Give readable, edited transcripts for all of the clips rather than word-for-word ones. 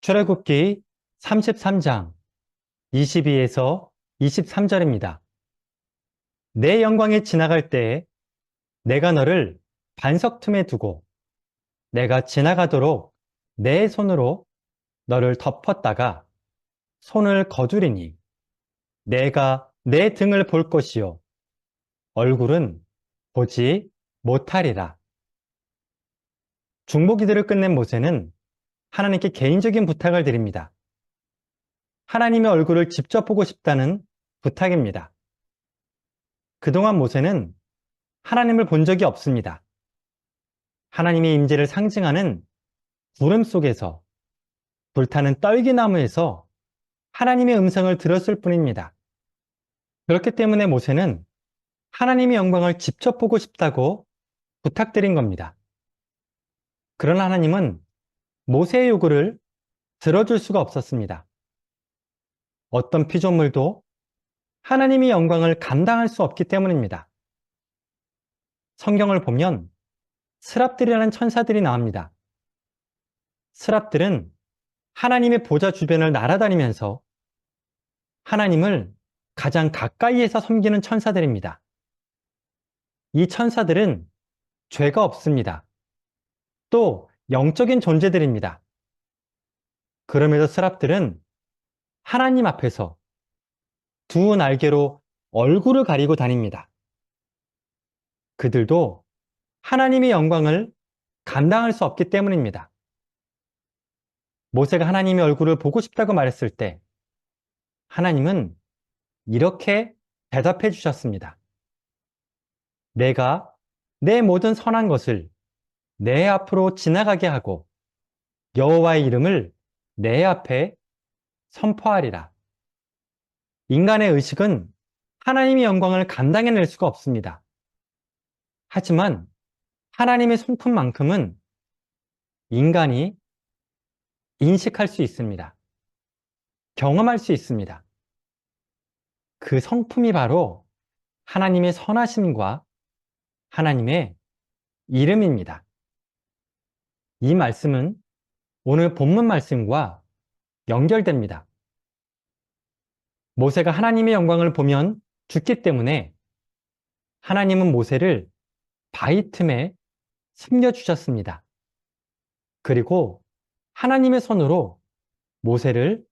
출애굽기 33장 22에서 23절입니다. 내 영광이 지나갈 때에 내가 너를 반석 틈에 두고 내가 지나가도록 내 손으로 너를 덮었다가 손을 거두리니 내가 내 등을 볼 것이요 얼굴은 보지 못하리라. 중보기도를 끝낸 모세는 하나님께 개인적인 부탁을 드립니다. 하나님의 얼굴을 직접 보고 싶다는 부탁입니다. 그동안 모세는 하나님을 본 적이 없습니다. 하나님의 임재를 상징하는 구름 속에서 불타는 떨기나무에서 하나님의 음성을 들었을 뿐입니다. 그렇기 때문에 모세는 하나님의 영광을 직접 보고 싶다고 부탁드린 겁니다. 그러나 하나님은 모세의 요구를 들어줄 수가 없었습니다. 어떤 피조물도 하나님의 영광을 감당할 수 없기 때문입니다. 성경을 보면 스랍들이라는 천사들이 나옵니다. 스랍들은 하나님의 보좌 주변을 날아다니면서 하나님을 가장 가까이에서 섬기는 천사들입니다. 이 천사들은 죄가 없습니다. 또 영적인 존재들입니다. 그럼에도 스랍들은 하나님 앞에서 두 날개로 얼굴을 가리고 다닙니다. 그들도 하나님의 영광을 감당할 수 없기 때문입니다. 모세가 하나님의 얼굴을 보고 싶다고 말했을 때 하나님은 이렇게 대답해 주셨습니다. 내가 내 모든 선한 것을 내 앞으로 지나가게 하고 여호와의 이름을 내 앞에 선포하리라. 인간의 의식은 하나님의 영광을 감당해낼 수가 없습니다. 하지만 하나님의 성품만큼은 인간이 인식할 수 있습니다. 경험할 수 있습니다. 그 성품이 바로 하나님의 선하심과 하나님의 이름입니다. 이 말씀은 오늘 본문 말씀과 연결됩니다. 모세가 하나님의 영광을 보면 죽기 때문에 하나님은 모세를 바위 틈에 숨겨주셨습니다. 그리고 하나님의 손으로 모세를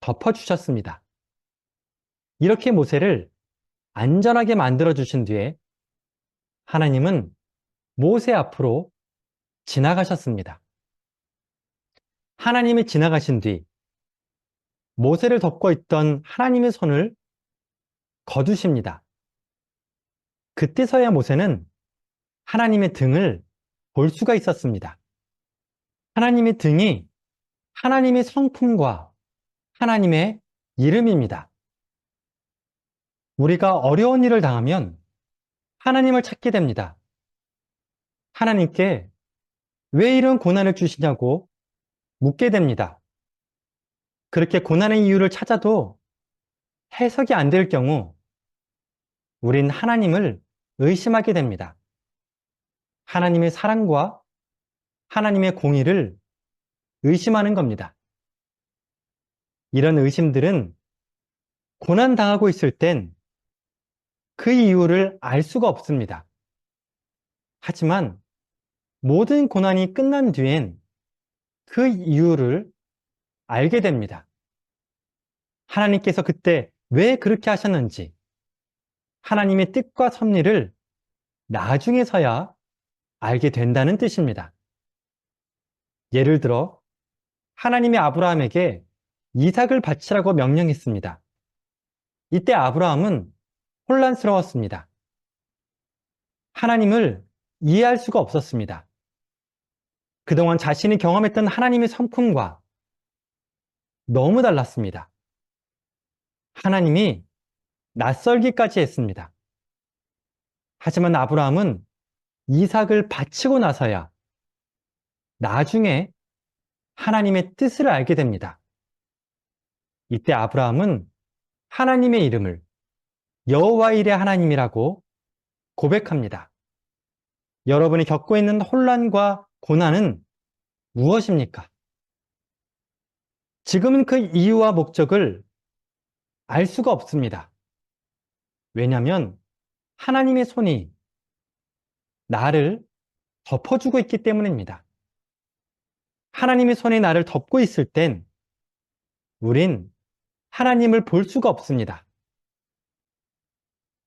덮어주셨습니다. 이렇게 모세를 안전하게 만들어주신 뒤에 하나님은 모세 앞으로 지나가셨습니다. 하나님이 지나가신 뒤 모세를 덮고 있던 하나님의 손을 거두십니다. 그때서야 모세는 하나님의 등을 볼 수가 있었습니다. 하나님의 등이 하나님의 성품과 하나님의 이름입니다. 우리가 어려운 일을 당하면 하나님을 찾게 됩니다. 하나님께 왜 이런 고난을 주시냐고 묻게 됩니다. 그렇게 고난의 이유를 찾아도 해석이 안 될 경우 우린 하나님을 의심하게 됩니다. 하나님의 사랑과 하나님의 공의를 의심하는 겁니다. 이런 의심들은 고난당하고 있을 땐 그 이유를 알 수가 없습니다. 하지만 모든 고난이 끝난 뒤엔 그 이유를 알게 됩니다. 하나님께서 그때 왜 그렇게 하셨는지, 하나님의 뜻과 섭리를 나중에서야 알게 된다는 뜻입니다. 예를 들어 하나님이 아브라함에게 이삭을 바치라고 명령했습니다. 이때 아브라함은 혼란스러웠습니다. 하나님을 이해할 수가 없었습니다. 그동안 자신이 경험했던 하나님의 성품과 너무 달랐습니다. 하나님이 낯설기까지 했습니다. 하지만 아브라함은 이삭을 바치고 나서야 나중에 하나님의 뜻을 알게 됩니다. 이때 아브라함은 하나님의 이름을 여호와 일의 하나님이라고 고백합니다. 여러분이 겪고 있는 혼란과 고난은 무엇입니까? 지금은 그 이유와 목적을 알 수가 없습니다. 왜냐하면 하나님의 손이 나를 덮어주고 있기 때문입니다. 하나님의 손이 나를 덮고 있을 땐 우린 하나님을 볼 수가 없습니다.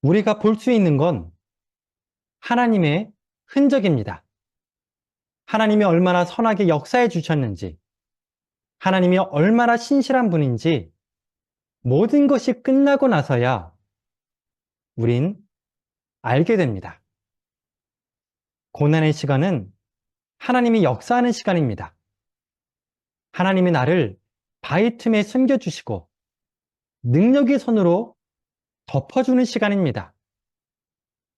우리가 볼 수 있는 건 하나님의 흔적입니다. 하나님이 얼마나 선하게 역사해 주셨는지, 하나님이 얼마나 신실한 분인지 모든 것이 끝나고 나서야 우린 알게 됩니다. 고난의 시간은 하나님이 역사하는 시간입니다. 하나님이 나를 바위 틈에 숨겨주시고 능력의 손으로 덮어주는 시간입니다.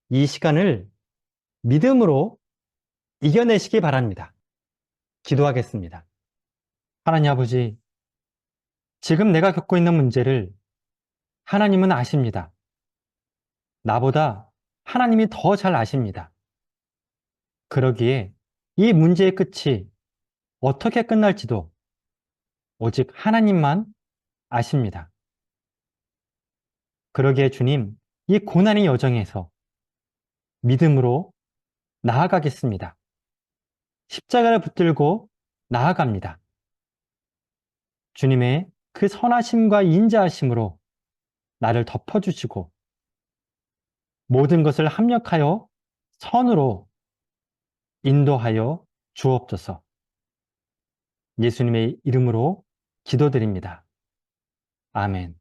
이 시간을 믿음으로 이겨내시기 바랍니다. 기도하겠습니다. 하나님 아버지, 지금 내가 겪고 있는 문제를 하나님은 아십니다. 나보다 하나님이 더 잘 아십니다. 그러기에 이 문제의 끝이 어떻게 끝날지도 오직 하나님만 아십니다. 그러기에 주님, 이 고난의 여정에서 믿음으로 나아가겠습니다. 십자가를 붙들고 나아갑니다. 주님의 그 선하심과 인자하심으로 나를 덮어주시고 모든 것을 합력하여 선으로 인도하여 주옵소서. 예수님의 이름으로 기도드립니다. 아멘.